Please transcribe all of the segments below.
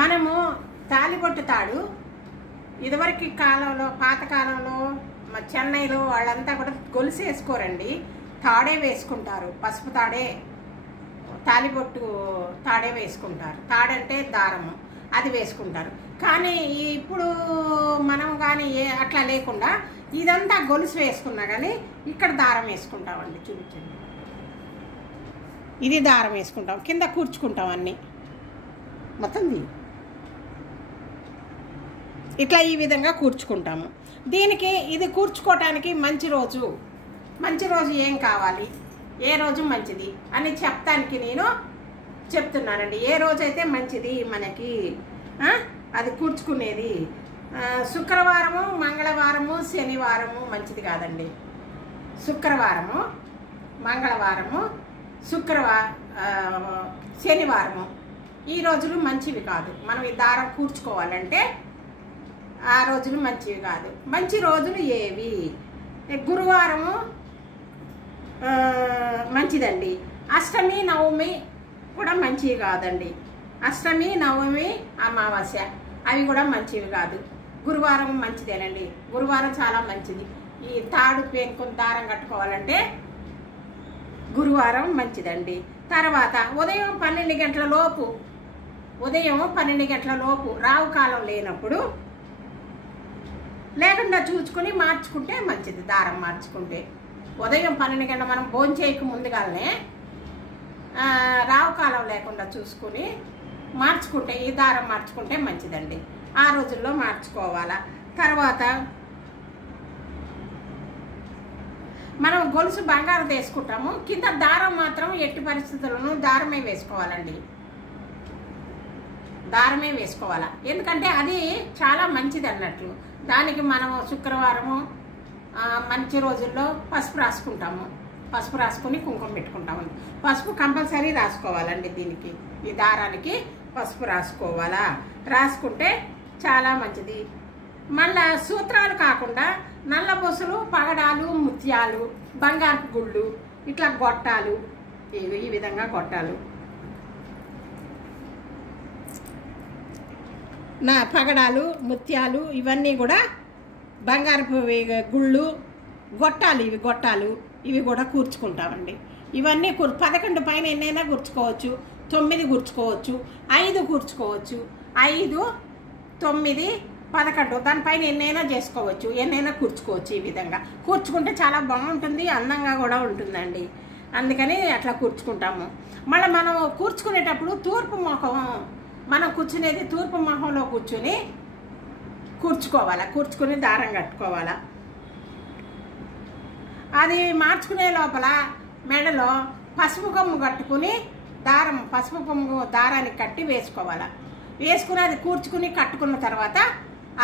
మనము తాలిబొట్టు తాడు ఇదివరకు కాలంలో పాతకాలంలో చెన్నైలో వాళ్ళంతా కూడా గొలుసు వేసుకోరండి, తాడే వేసుకుంటారు. పసుపు తాడే, తాలిబొట్టు తాడే వేసుకుంటారు. తాడంటే దారము, అది వేసుకుంటారు. కానీ ఇప్పుడు మనం కానీ అట్లా లేకుండా ఇదంతా గొలుసు వేసుకున్నా కానీ ఇక్కడ దారం వేసుకుంటామండి. చూపించండి, ఇది దారం వేసుకుంటాం, కింద కూర్చుకుంటాం అన్నీ మొత్తం ఇట్లా ఈ విధంగా కూర్చుకుంటాము. దీనికి ఇది కూర్చుకోవటానికి మంచి రోజు ఏం కావాలి, ఏ రోజు మంచిది అని చెప్తానికి నేను చెప్తున్నానండి. ఏ రోజైతే మంచిది మనకి అది కూర్చుకునేది. శుక్రవారము, మంగళవారము, శనివారము మంచిది కాదండి. శుక్రవారము, మంగళవారము, శనివారము ఈ రోజులు మంచివి కాదు. మనం ఈ దారం కూర్చుకోవాలంటే ఆ రోజులు మంచివి కాదు. మంచి రోజులు ఏవి? గురువారము మంచిదండి. అష్టమి, నవమి కూడా మంచివి కాదండి. అష్టమి, నవమి, అమావాస్య అవి కూడా మంచివి కాదు. గురువారం మంచిదేనండి. గురువారం చాలా మంచిది. ఈ తాడు పేనుకొని దారం కట్టుకోవాలంటే గురువారం మంచిదండి. తర్వాత ఉదయం 12 గంటల లోపు రావు కాలం లేనప్పుడు లేకుండా చూసుకుని మార్చుకుంటే మంచిది. దారం మార్చుకుంటే ఉదయం 12 గంటల మనం భోంచేయక ముందుగానే రావు కాలం లేకుండా చూసుకుని మార్చుకుంటే, ఈ దారం మార్చుకుంటే మంచిదండి. ఆ రోజుల్లో మార్చుకోవాలా. తర్వాత మనం గొలుసు బంగారం వేసుకుంటాము, కింద దారం మాత్రం ఎట్టి పరిస్థితుల్లోనూ దారమే వేసుకోవాలండి. దారమే వేసుకోవాలా, ఎందుకంటే అది చాలా మంచిది అన్నట్లు. దానికి మనము శుక్రవారము మంచి రోజుల్లో పసుపు రాసుకుంటాము. పసుపు రాసుకొని కుంకుమ పెట్టుకుంటాము. పసుపు కంపల్సరీ రాసుకోవాలండి. దీనికి ఈ దారానికి పసుపు రాసుకోవాలా. రాసుకుంటే చాలా మంచిది. మళ్ళా సూత్రాలు కాకుండా నల్ల బొసలు, పగడాలు, ముత్యాలు, బంగారపు గుళ్ళు, ఇట్లా గొట్టాలు, ఈ విధంగా గొట్టాలు, పగడాలు, ముత్యాలు ఇవన్నీ కూడా బంగారపు గుళ్ళు, గొట్టాలు ఇవి కూడా కూర్చుకుంటామండి. ఇవన్నీ 11 పైన ఎన్నైనా కూర్చుకోవచ్చు, 9 కూర్చుకోవచ్చు, 5 కూర్చుకోవచ్చు, 5, 9, 11 దానిపైన ఎన్నైనా చేసుకోవచ్చు, ఎన్నైనా కూర్చుకోవచ్చు. ఈ విధంగా కూర్చుకుంటే చాలా బాగుంటుంది, అందంగా కూడా ఉంటుందండి. అందుకని అట్లా కూర్చుకుంటాము. మళ్ళీ మనం కూర్చుకునేటప్పుడు మనం కూర్చునేది తూర్పు మొహంలో కూర్చుకోవాలా. కూర్చుకుని దారం కట్టుకోవాలా. అది మార్చుకునే లోపల మెడలో పసుపు కొమ్ము కట్టుకుని పసుపు కొమ్ము దారానికి కట్టి వేసుకోవాలా. వేసుకుని అది కూర్చుకుని కట్టుకున్న తర్వాత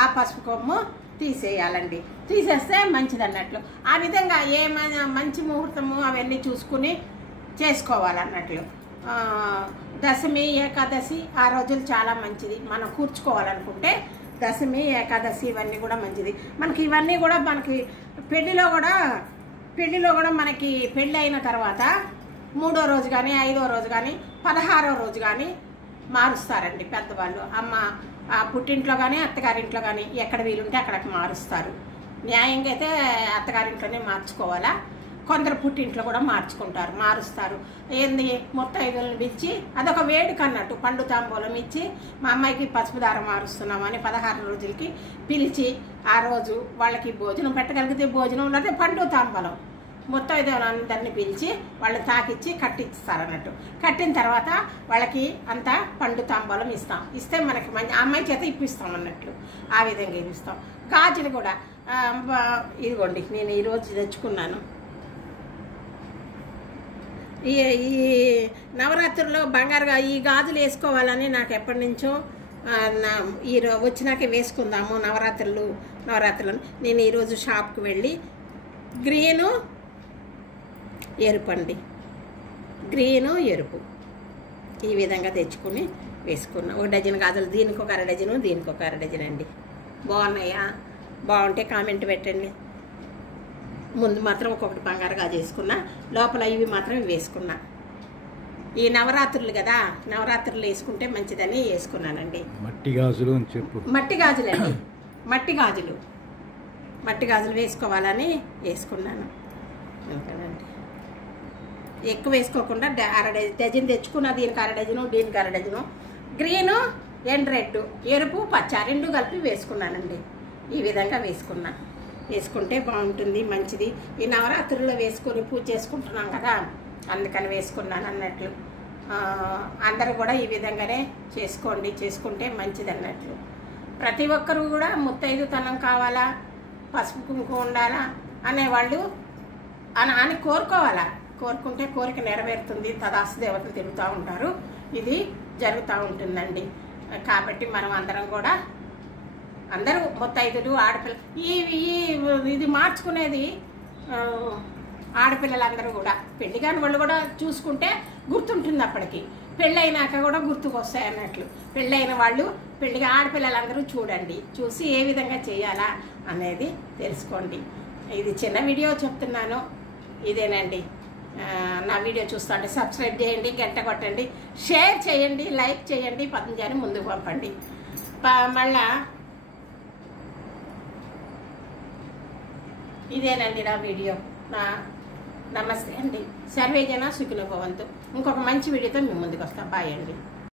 ఆ పసుపు కొమ్ము తీసేయాలండి. తీసేస్తే మంచిది అన్నట్లు. ఆ విధంగా మంచి ముహూర్తము అవన్నీ చూసుకుని చేసుకోవాలన్నట్లు. దశమి, ఏకాదశి ఆ రోజులు చాలా మంచిది. మనం కూర్చుకోవాలనుకుంటే దశమి, ఏకాదశి ఇవన్నీ కూడా మంచిది. మనకి ఇవన్నీ కూడా మనకి పెళ్లిలో కూడా మనకి పెళ్ళి అయిన తర్వాత 3వ రోజు కానీ 5వ రోజు కానీ 16వ రోజు కానీ మారుస్తారండి పెద్దవాళ్ళు. పుట్టింట్లో కానీ అత్తగారింట్లో కానీ ఎక్కడ వీలుంటే అక్కడికి మారుస్తారు. న్యాయంగా అయితే అత్తగారింట్లోనే మార్చుకోవాలా. కొందరు పుట్టింట్లో కూడా మారుస్తారు. ఏంది ముత్తైదులను పిలిచి అదొక వేడుక అన్నట్టు. పండు తాంబూలం ఇచ్చి మా అమ్మాయికి పసుపు దారం మారుస్తున్నామని 16 రోజులకి పిలిచి ఆ రోజు వాళ్ళకి భోజనం పెట్టగలిగితే భోజనం, లేదా పండు తాంబూలం ముత్తైదులందరినీ పిలిచి వాళ్ళు తాకిచ్చి కట్టిస్తారన్నట్టు. కట్టిన తర్వాత వాళ్ళకి అంతా పండు తాంబూలం ఇస్తే మనకి మంచి అమ్మాయి చేత ఇప్పిస్తాం అన్నట్లు. ఆ విధంగా ఇప్పిస్తాం. గాజులు కూడా ఇదిగోండి, నేను ఈరోజు తెచ్చుకున్నాను. ఈ నవరాత్రుల్లో బంగారుగా ఈ గాజులు వేసుకోవాలని నాకు ఎప్పటి నుంచో వచ్చినాకే వేసుకుందాము నవరాత్రులు. నేను ఈరోజు షాప్కి వెళ్ళి గ్రీను, ఎరుపు అండి, గ్రీను, ఎరుపు ఈ విధంగా తెచ్చుకుని వేసుకున్నా. 1 డజన్ గాజులు, దీనికి ఒక 1/2 డజను, దీనికి ఒక 1/2 డజన్ అండి. బాగున్నాయా? బాగుంటే కామెంట్ పెట్టండి. ముందు మాత్రం ఒక్కొక్కటి బంగారుగా చేసుకున్నా, లోపల ఇవి మాత్రం వేసుకున్నా. ఈ నవరాత్రులు కదా, నవరాత్రులు వేసుకుంటే మంచిదని వేసుకున్నానండి. మట్టి గాజులు అని చెప్పు. మట్టి గాజులండి, మట్టి గాజులు వేసుకోవాలని వేసుకున్నాను. అంతేనండి. ఎక్కువ వేసుకోకుండా డజన్ తెచ్చుకున్న, దీనికి 1/2 డజను, దీనికి 1/2 డజను. గ్రీను అండ్ రెడ్, ఎరుపు పచ్చ 2 కలిపి వేసుకున్నానండి. ఈ విధంగా వేసుకుంటే బాగుంటుంది, మంచిది. ఈ నవరాత్రుల్లో వేసుకొని పూజ చేసుకుంటున్నాం కదా, అందుకని వేసుకున్నాను అన్నట్లు. అందరూ కూడా ఈ విధంగానే చేసుకుంటే మంచిది అన్నట్లు. ప్రతి ఒక్కరూ కూడా ముత్తైదుతనం కావాలా, పసుపు కుంకుమ ఉండాలా అనేవాళ్ళు అని కోరుకుంటే కోరిక నెరవేరుతుంది. తదాస్తు దేవతలు తిరుగుతూ ఉంటారు, ఇది జరుగుతూ ఉంటుందండి. కాబట్టి మనం అందరూ ముత్తైదులు, ఆడపిల్ల ఇది మార్చుకునేది ఆడపిల్లలందరూ కూడా. పెళ్లి కాని వాళ్ళు కూడా చూసుకుంటే గుర్తుంటుంది, అప్పటికి పెళ్ళైనాక కూడా గుర్తుకు వస్తాయి అన్నట్లు. పెళ్ళైన వాళ్ళు, పెళ్ళిగా ఆడపిల్లలందరూ చూసి ఏ విధంగా చేయాలా అనేది తెలుసుకోండి. ఇది చిన్న వీడియో చెప్తున్నాను, ఇదేనండి. నా వీడియో చూస్తుంటే సబ్స్క్రైబ్ చేయండి, గంట కొట్టండి, షేర్ చేయండి, లైక్ చేయండి, పతంజాని ముందుకు పంపండి. మళ్ళా ఇదేనండి నా వీడియో. నమస్తే అండి. సర్వేజన సుఖినో భవంతు. ఇంకొక మంచి వీడియోతో మీ ముందుకు వస్తాం. బాయ్ అండి.